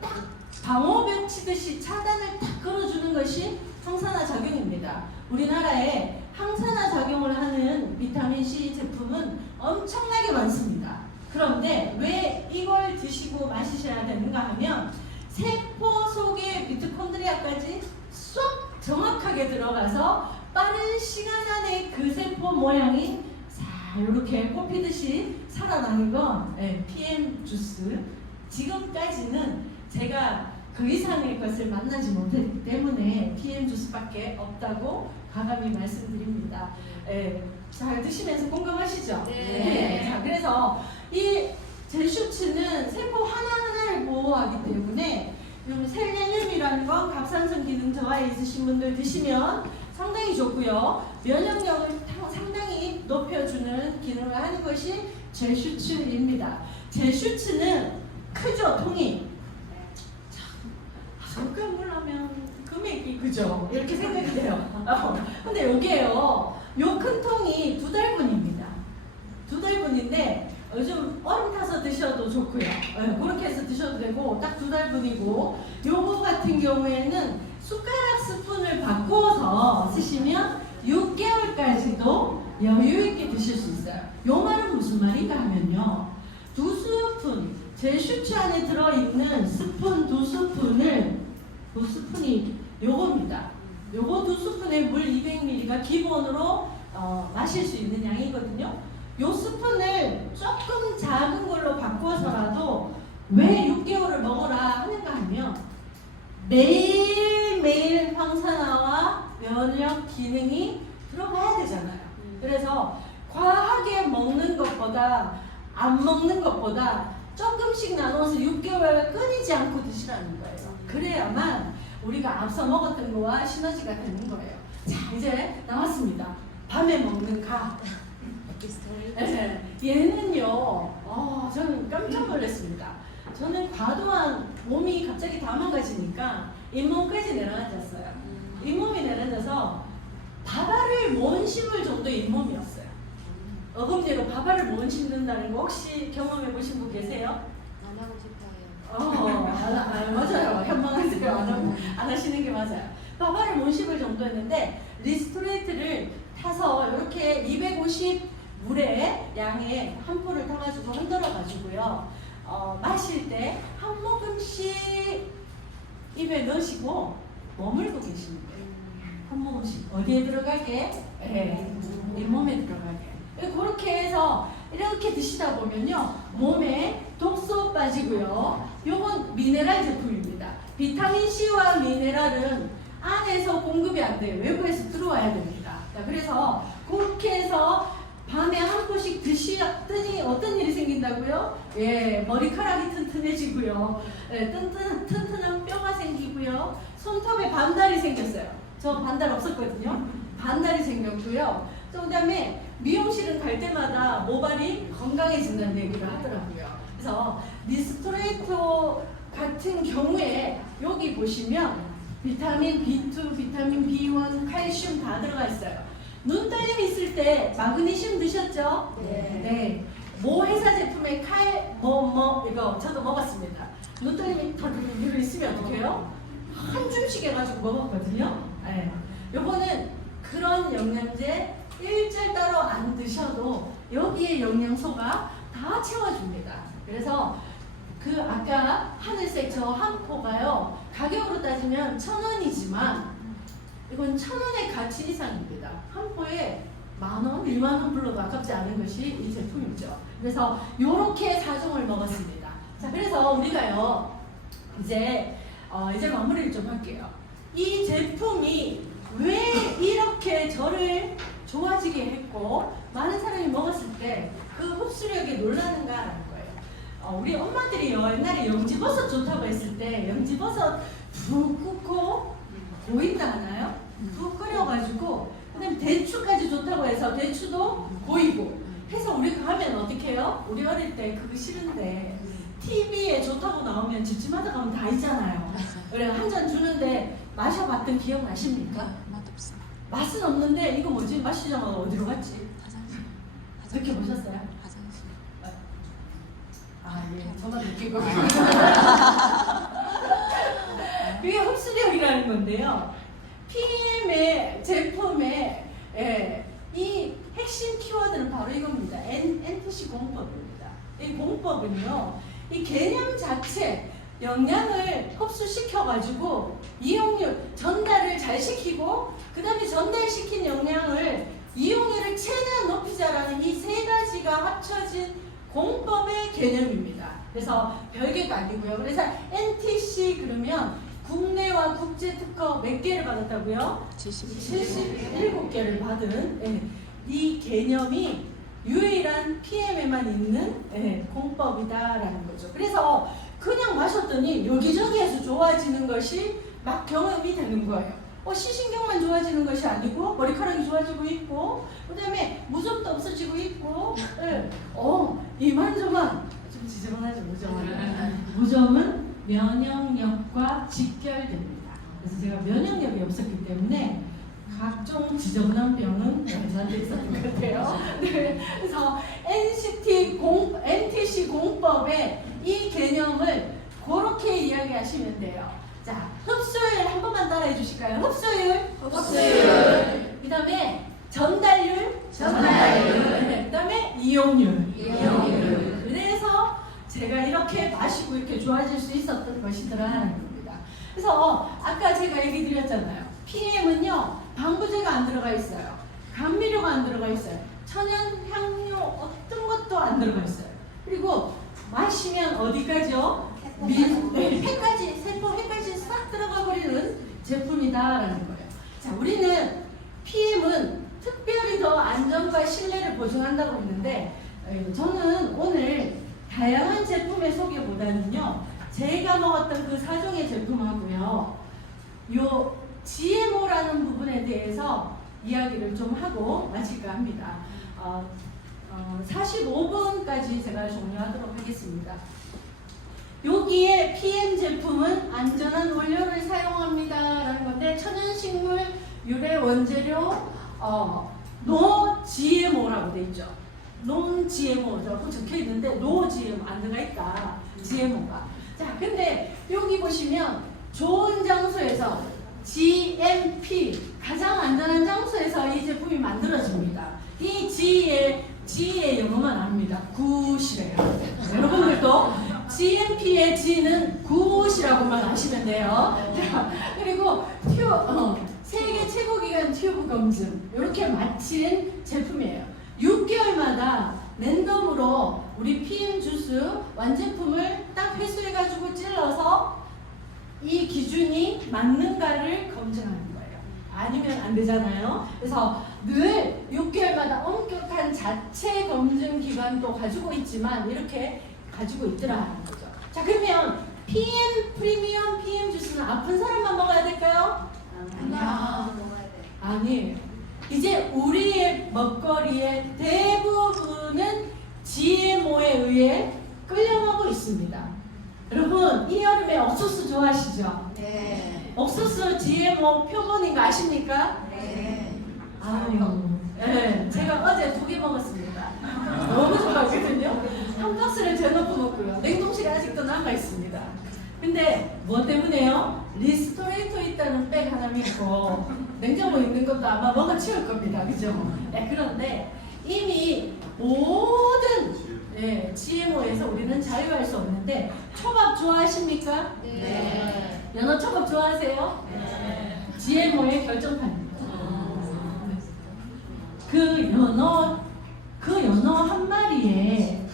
딱 방어벽 치듯이 차단을 딱 걸어주는 것이 항산화 작용입니다. 우리나라에 항산화 작용을 하는 비타민C 제품은 엄청나게 많습니다. 그런데 왜 이걸 드시고 마시셔야 되는가 하면 세포 속의 미토콘드리아까지 쏙 정확하게 들어가서 빠른 시간 안에 그 세포 모양이 이렇게 꽃피듯이 살아나는 건 PM 주스. 지금까지는 제가 그 이상의 것을 만나지 못했기 때문에 PM 주스밖에 없다고 과감히 말씀드립니다. 잘 드시면서 공감하시죠? 네. 자, 그래서 이 젤슈츠는 세포 하나하나를 보호하기 때문에 셀레늄이라는 건 갑상선 기능 저하에 있으신 분들 드시면 상당히 좋고요. 면역력을 상당히 높여주는 기능을 하는 것이 젤슈츠입니다. 젤슈츠는 크죠, 통이. 잠깐만 하면 금액이 그죠? 이렇게 생각이 돼요. 근데 여기에요, 요 큰 통이 2달분입니다. 2달분인데 요즘 얼음 타서 드셔도 좋고요. 그렇게 해서 드셔도 되고 딱 2달분이고, 요거 같은 경우에는 숟가락 스푼을 바꿔서 쓰시면 6개월까지도 여유있게 드실 수 있어요. 요 말은 무슨 말인가 하면요, 2스푼, 젤슈츠 안에 들어있는 스푼 2스푼을, 2스푼이 요겁니다. 요거 2스푼에 물 200ml가 기본으로 마실 수 있는 양이거든요. 요 스푼을 조금 작은 걸로 바꿔서라도 왜 6개월을 먹어라 하는가 하면 매일매일 항산화와 면역 기능이 들어가야 되잖아요. 그래서 과하게 먹는 것보다 안 먹는 것보다 조금씩 나눠서 6개월 끊이지 않고 드시라는 거예요. 그래야만 우리가 앞서 먹었던 거와 시너지가 되는 거예요. 자, 이제 나왔습니다. 밤에 먹는 가. 얘는요, 저는 깜짝 놀랐습니다. 저는 과도한 몸이 갑자기 다 망가지니까 잇몸까지 내려앉았어요. 잇몸이 내려앉아서 밥알을 못 씹을 정도의 잇몸이었어요. 어금니로 밥알을 못 씹는다는 거 혹시 경험해 보신 분 계세요? 안 하고 싶어요. 맞아요. 현망하세요. 안 하시는 게 맞아요. 밥알을 못 씹을 정도였는데 리스토레이트를 타서 이렇게 250 물에 양에 한 포를 타가지고 흔들어가지고요. 마실 때 한 모금씩 입에 넣으시고 머물고 계시는 거예요. 한 모금씩 어디에 들어가게? 잇몸에 들어가게. 그렇게 해서 이렇게 드시다 보면요 몸에 독소 빠지고요. 요건 미네랄 제품입니다. 비타민 C와 미네랄은 안에서 공급이 안 돼요. 외부에서 들어와야 됩니다. 자, 그래서 그렇게 해서 밤에 한 포씩 드시더니 어떤 일이 생긴다고요? 예, 머리카락이 튼튼해지고요. 예, 튼튼한 뼈가 생기고요. 손톱에 반달이 생겼어요. 저 반달 없었거든요. 반달이 생겼고요. 그 다음에 미용실은 갈 때마다 모발이 건강해진다는 얘기를 하더라고요. 그래서 리스토레이터 같은 경우에 여기 보시면 비타민 B2, 비타민 B1, 칼슘 다 들어가 있어요. 눈 떨림 있을 때 마그네슘 드셨죠? 네. 모 회사 제품의 이거 저도 먹었습니다. 눈 떨림이 더 있으면 어떡해요? 한 줌씩 해가지고 먹었거든요. 네. 요거는 그런 영양제 일절 따로 안 드셔도 여기에 영양소가 다 채워줍니다. 그래서 그 아까 하늘색 저 한 포가요 가격으로 따지면 1,000원이지만 이건 1,000원의 가치 이상입니다. 한 포에 10,000원, 10,000원 불러도 아깝지 않은 것이 이 제품이죠. 그래서 요렇게 4종을 먹었습니다. 자, 그래서 우리가요 이제 마무리를 좀 할게요. 이 제품이 왜 이렇게 저를 좋아지게 했고 많은 사람이 먹었을 때 그 흡수력에 놀라는가라는 거예요. 우리 엄마들이요 옛날에 영지버섯 좋다고 했을 때 영지버섯 푹 끓고 고인다 하나요? 푹 끓여가지고 그다음에 대추까지 좋다고 해서 대추도 고이고 해서 우리가 하면 어떻게 해요? 우리 어릴 때 그거 싫은데 TV에 좋다고 나오면 집집마다 가면 다 있잖아요. 그래 한 잔 주는데 마셔봤던 기억 나십니까? 맛없어. 맛은 없는데 이거 뭐지? 마시자마자 어디로 갔지? 화장실. 이렇게 보셨어요? 화장실. 아 예, 저만 느끼고 그게 흡수력이라는 건데요. PM의 제품의 이 핵심 키워드는 바로 이겁니다. NTC 공법입니다. 이 공법은요, 이 개념 자체 영양을 흡수시켜가지고 이용률 전달을 잘 시키고 그 다음에 전달시킨 영양을 이용률을 최대한 높이자라는 이 세 가지가 합쳐진 공법의 개념입니다. 그래서 별개가 아니고요. 그래서 NTC 그러면 국내와 국제 특허 몇 개를 받았다고요? 77개를 받은 이 개념이 유일한 PM에만 있는 공법이다라는 거죠. 그래서 그냥 마셨더니 여기저기에서 좋아지는 것이 막 경험이 되는 거예요. 시신경만 좋아지는 것이 아니고 머리카락이 좋아지고 있고 그 다음에 무좀도 없어지고 있고 이만저만 좀 지저분하죠. 무좀은 면역력과 직결됩니다. 그래서 제가 면역력이 없었기 때문에 각종 지저분한 병은 저한테 있었던 것 같아요. 네. 그래서 NTC 공법의 이 개념을 그렇게 이야기하시면 돼요. 자, 흡수율 한 번만 따라해 주실까요? 흡수율. 그 다음에 전달률. 그 다음에 이용률. 그래서 제가 이렇게 마시고 이렇게 좋아질 수 있었던 것이더라는 겁니다. 그래서 아까 제가 얘기 드렸잖아요. PM은요, 방부제가 안 들어가 있어요. 감미료가 안 들어가 있어요. 천연 향료 어떤 것도 안 들어가 있어요. 그리고 마시면 어디까지요? 폐까지, 세포 폐까지 싹 들어가 버리는 제품이다라는 거예요. 자, 우리는 PM은 특별히 더 안전과 신뢰를 보증한다고 했는데 저는 오늘 다양한 제품의 소개보다는요, 제가 먹었던 그 4종의 제품하고요, 요 GMO라는 부분에 대해서 이야기를 좀 하고 마칠까 합니다. 45분까지 제가 종료하도록 하겠습니다. 여기에 PM 제품은 안전한 원료를 사용합니다라는 건데 천연식물 유래 원재료 No GMO라고 돼 있죠. Non GMO라고 적혀 있는데 No GMO 안 들어가 있다. GMO가. 자, 근데 여기 보시면 좋은 장소에서 GMP 가장 안전한 장소에서 이 제품이 만들어집니다. 이 G의 영어만 압니다. 굿이래요. 여러분들도 GMP의 G는 굿이라고만 아시면 돼요. 자, 그리고 세계 최고기간 튜브 검증 이렇게 마친 제품이에요. 6개월마다 랜덤으로 우리 PM 주스 완제품을 딱 회수해가지고 찔러서 이 기준이 맞는가를 검증하는 거예요. 아니면 안 되잖아요. 그래서 늘 6개월마다 엄격한 자체 검증 기관도 가지고 있지만 이렇게 가지고 있더라는 거죠. 자, 그러면 PM 프리미엄 PM 주스는 아픈 사람만 먹어야 될까요? 아니에요. 이제 우리의 먹거리의 대부분은 GMO에 의해 끌려가고 있습니다. 여러분, 이 여름에 옥수수 좋아하시죠? 네. 옥수수 GMO 표본인 거 아십니까? 네. 아유, 네, 제가 어제 2개 먹었습니다. 너무 좋아하거든요. 한 박스를 재놓고 먹고요. 냉동실에 아직도 남아있습니다. 근데 뭐 때문에요? 리스토레이터 있다는 백 하나 믿고 냉장고에 있는 것도 아마 먹어 치울 겁니다. 그죠? 네, 그런데 이미 모든 GMO에서 우리는 자유할 수 없는데 초밥 좋아하십니까? 네. 연어 초밥 좋아하세요? 네. GMO의 결정판입니다. 그 연어 한 마리에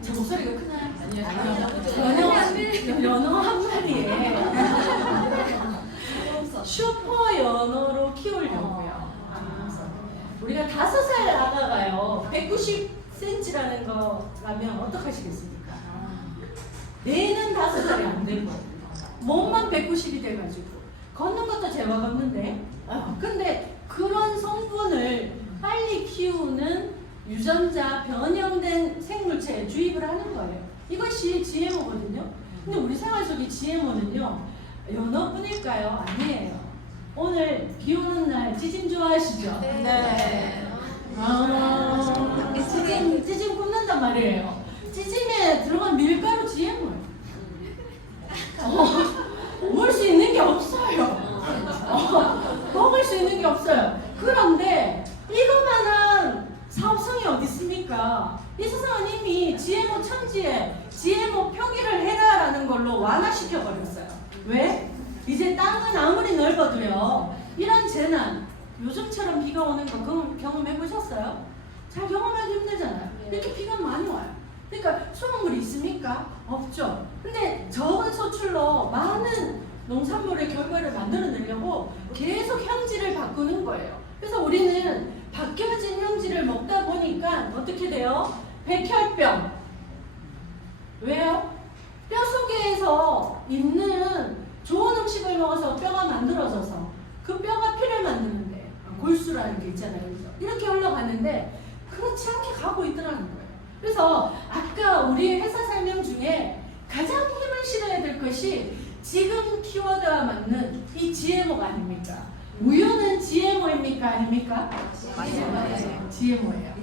제 목소리가 크나요? 아니요. 연어 한 마리에 슈퍼 연어로 키우려고요. 우리가 5살 아가가요 190cm라는 거라면 어떡하시겠습니까? 뇌는 5살이 안 되고 몸만 190이 돼가지고 걷는 것도 제가 걷는데 근데 그런 성분을 빨리 키우는 유전자 변형된 생물체에 주입을 하는 거예요. 이것이 GMO거든요. 근데 우리 생활 속의 GMO는요 연어뿐일까요? 아니에요. 오늘 비 오는 날 찌짐 좋아하시죠? 네. 찌짐 굽는단 말이에요. 찌짐에 들어간 밀가루 GMO예요. 먹을 수 있는 게 없어요. 먹을 수 있는 게 없어요. 그런데 이거만한 사업성이 어디 있습니까? 이 세상은 이미 GMO 천지에 GMO 표기를 해라라는 걸로 완화시켜 버렸어요. 왜? 이제 땅은 아무리 넓어도요 이런 재난, 요즘처럼 비가 오는 거 경험해 보셨어요? 잘 경험하기 힘들잖아요. 이렇게 비가 많이 와요. 그러니까 수돗물이 있습니까? 없죠. 근데 적은 소출로 많은 농산물의 결과를 만들어내려고 계속 형질을 바꾸는 거예요. 그래서 우리는 바뀌어진 형질을 먹다 보니까 어떻게 돼요? 백혈병. 왜요? 뼈 속에서 있는 좋은 음식을 먹어서 뼈가 만들어져서 그 뼈가 피를 만드는데 골수라는 게 있잖아요. 그래서 이렇게 흘러가는데 그렇지 않게 가고 있더라는 거예요. 그래서 아까 우리 회사 설명 중에 가장 힘을 실어야 될 것이 지금 키워드와 맞는 이 GMO가 아닙니까? 우유는 GMO입니까? 아닙니까? 맞아요. GMO예요.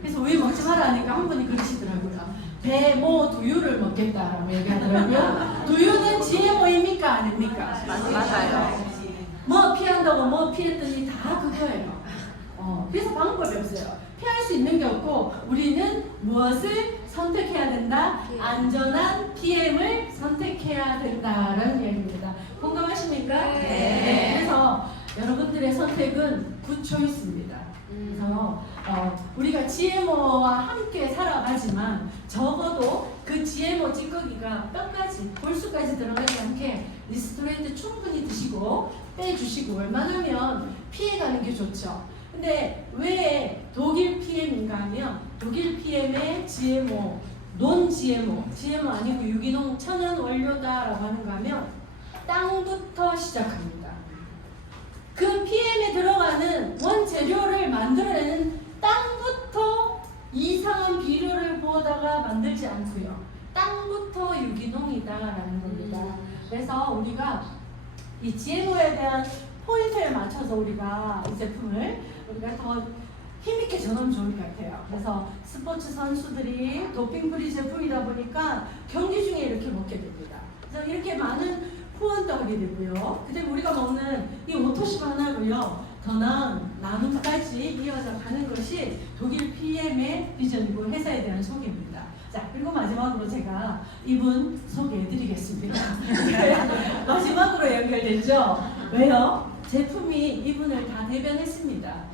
그래서 우유 먹지 마라 하니까 한 분이 그러시더라고요. 배모 두유를 먹겠다라고 얘기하더라고요. 두유는 GMO입니까? 아닙니까? 맞아요. 뭐 피한다고 뭐 피했더니 다 그거예요. 그래서 방법이 없어요. 피할 수 있는 게 없고 우리는 무엇을 선택해야 된다? 안전한 PM을 선택해야 된다라는 얘기입니다. 공감하십니까? 네. 그래서 여러분들의 선택은 굿 초이스입니다. 그래서 우리가 GMO와 함께 살아가지만 적어도 그 GMO 찌꺼기가 뼈까지 골수까지 들어가지 않게 리스토레이트 충분히 드시고 빼주시고 얼마나면 피해가는 게 좋죠. 근데 왜 독일 PM인가 하면 독일 PM의 GMO, 논 GMO, GMO 아니고 유기농 천연 원료다라고 하는가 하면 땅부터 시작합니다. 그 PM에 들어가는 원재료를 만들어내는 땅부터 이상한 비료를 부어다가 만들지 않고요. 땅부터 유기농이다라는 겁니다. 그래서 우리가 이 GMO에 대한 포인트에 맞춰서 우리가 이 제품을 우리가 더 힘있게 전하면 좋을 것 같아요. 그래서 스포츠 선수들이 도핑 프리 제품이다 보니까 경기 중에 이렇게 먹게 됩니다. 그래서 이렇게 많은 후원도 하게 되고요. 그다음에 우리가 먹는 이 오토십 하나로요. 더 나은 나눔까지 이어져 가는 것이 독일 PM의 비전이고 회사에 대한 소개입니다. 자, 그리고 마지막으로 제가 이분 소개해드리겠습니다. 마지막으로 연결되죠. 왜요? 제품이 이분을 다 대변했습니다.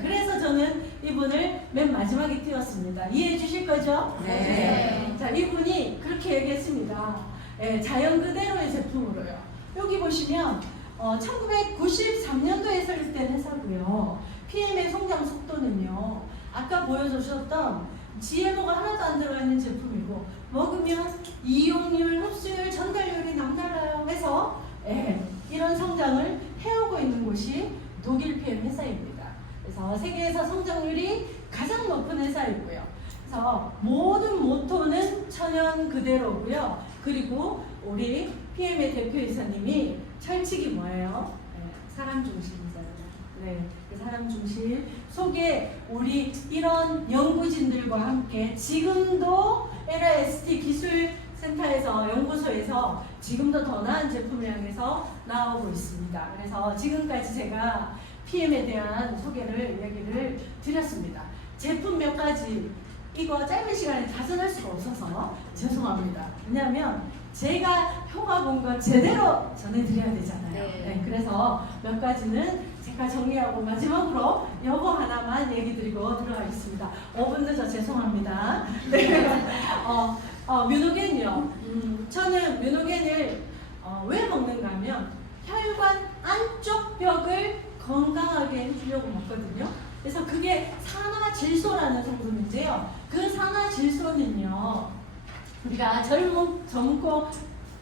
그래서 저는 이분을 맨 마지막에 띄웠습니다. 이해해 주실 거죠? 네. 자, 이분이 그렇게 얘기했습니다. 예, 자연 그대로의 제품으로요. 여기 보시면 1993년도에 설립된 회사고요. PM의 성장 속도는요. 아까 보여주셨던 GMO가 하나도 안 들어가 있는 제품이고 먹으면 이용률, 흡수율, 전달률이 남달라요 해서 이런 성장을 해오고 있는 곳이 독일 PM 회사입니다. 그래서 세계에서 성장률이 가장 높은 회사이고요. 그래서 모든 모토는 천연 그대로고요. 그리고 우리 PM의 대표이사님이 철칙이 뭐예요? 사람 중심이잖아요. 네, 그 사람 중심 속에 우리 이런 연구진들과 함께 지금도 LIST 기술센터에서 연구소에서 지금도 더 나은 제품을 향해서 나오고 있습니다. 그래서 지금까지 제가 PM에 대한 소개를 얘기를 드렸습니다. 제품 몇 가지 이거 짧은 시간에 다 전할 수가 없어서 죄송합니다. 왜냐하면 제가 효과 본 거 제대로 전해드려야 되잖아요. 네, 그래서 몇 가지는 제가 정리하고 마지막으로 요거 하나만 얘기 드리고 들어가겠습니다. 5분 늦어 죄송합니다. 네. 뮤노겐이요. 저는 뮤노겐을 왜 먹는가 하면 혈관 안쪽 벽을 건강하게 해주려고 먹거든요. 그래서 그게 산화질소라는 성분인데요. 그 산화질소는요, 우리가 젊고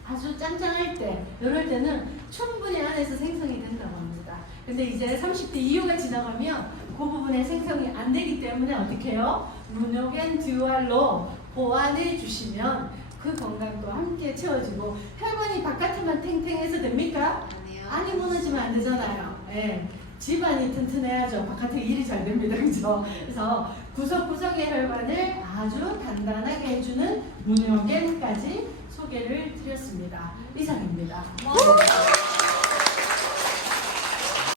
아주 짱짱할 때, 이럴 때는 충분히 안에서 생성이 된다고 합니다. 근데 이제 30대 이후가 지나가면 그 부분에 생성이 안 되기 때문에 어떻게 해요? 뮤노겐 듀알로 보완해 주시면 그 건강도 함께 채워지고 혈관이 바깥에만 탱탱해서 됩니까? 안이 무너지면 안 되잖아요. 예. 집안이 튼튼해야죠. 바깥에 일이 잘 됩니다. 그죠? 그래서 구석구석의 혈관을 아주 단단하게 해주는 뮤노겐까지 소개를 드렸습니다. 이상입니다.